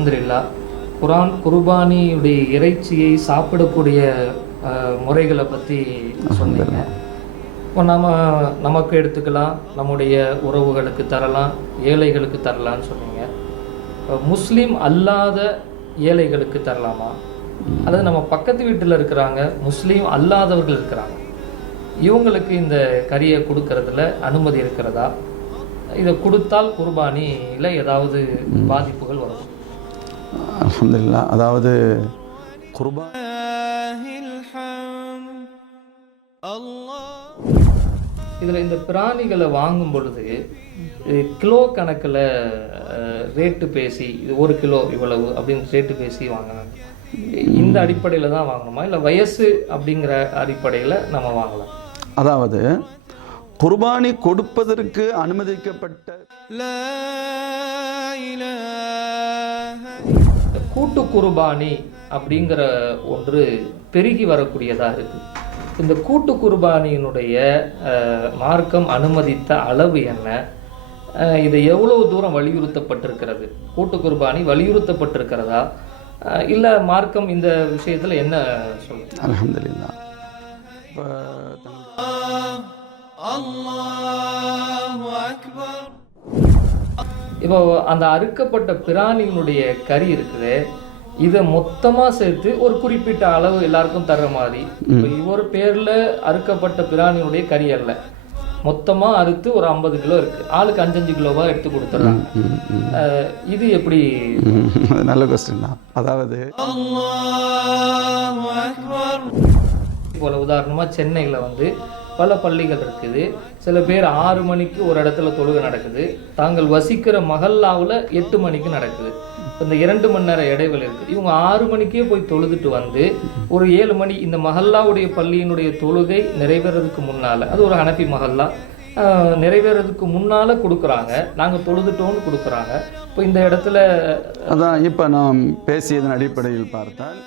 அல்ஹம்துலில்லாஹ். குர்பானியுடைய இறைச்சியை சாப்பிடக்கூடிய முறைகளை பற்றி சொன்னீங்க. இப்போ நமக்கு எடுத்துக்கலாம், நம்முடைய உறவுகளுக்கு தரலாம், ஏழைகளுக்கு தரலான்னு சொன்னீங்க. முஸ்லீம் அல்லாத ஏழைகளுக்கு தரலாமா, அல்லது நம்ம பக்கத்து வீட்டில் இருக்கிறாங்க முஸ்லீம் அல்லாதவர்கள் இருக்கிறாங்க, இவங்களுக்கு இந்த கறியை கொடுக்கறதுல அனுமதி இருக்கிறதா? இதை கொடுத்தால் குர்பானியில் ஏதாவது பாதிப்புகள் வரும்? அல்ஹம்துலில்லாஹ். அதாவது இதில் இந்த பிராணிகளை வாங்கும் பொழுது கிலோ கணக்கில் ரேட்டு பேசி, இது 1 கிலோ இவ்வளவு அப்படின்னு ரேட்டு பேசி வாங்கினாங்க. இந்த அடிப்படையில் தான் வாங்கணுமா, இல்லை வயசு அப்படிங்கிற அடிப்படையில் நம்ம வாங்கலாம்? அதாவது குர்பானி கொடுப்பதற்கு அனுமதிக்கப்பட்ட கூட்டு குர்பானி அப்படிங்கிற ஒன்று பெருகி வரக்கூடியதாக இருக்குது. இந்த கூட்டு குர்பானியினுடைய மார்க்கம் அனுமதித்த அளவு என்ன, இதை எவ்வளவு தூரம் வலியுறுத்தப்பட்டிருக்கிறது? கூட்டு குர்பானி வலியுறுத்தப்பட்டிருக்கிறதா, இல்லை மார்க்கம் இந்த விஷயத்தில் என்ன சொல்லுது? அல்ஹம்துலில்லாஹ். இப்போ அந்த அறுக்கப்பட்ட பிராணியினுடைய கறி இருக்குது, இதை மொத்தமாக சேர்த்து ஒரு குறிப்பிட்ட அளவு எல்லாருக்கும் தர்ற மாதிரி, ஒரு பேரில் அறுக்கப்பட்ட பிராணியினுடைய கறி அல்ல, மொத்தமாக அறுத்து ஒரு 50 கிலோ இருக்குது, ஆளுக்கு 5-5 கிலோவாக எடுத்து கொடுத்துட்றாங்க. இது எப்படி? நல்ல கொஸ்டின் தான். அதாவது போல உதாரணமாக சென்னையில் பல பள்ளிகள் இருக்குது. சில பேர் 6 மணிக்கு ஒரு இடத்துல தொழுகை நடக்குது, தாங்கள் வசிக்கிற மஹல்லாவில் 8 மணிக்கு நடக்குது. இந்த 2 மணி நேரம் இடைவெளி இருக்குது. இவங்க 6 மணிக்கே போய் தொழுதுட்டு ஒரு 7 மணி இந்த மஹல்லாவுடைய பள்ளியினுடைய தொழுகை நிறைவேறதுக்கு முன்னால், அது ஒரு ஹனஃபி மஹல்லா, நிறைவேறதுக்கு முன்னால் கொடுக்குறாங்க, நாங்கள் தொழுதுட்டோன்னு கொடுக்குறாங்க. இப்போ இந்த இடத்துல அதான் இப்போ நாம் பேசியதன் அடிப்படையில் பார்த்தால்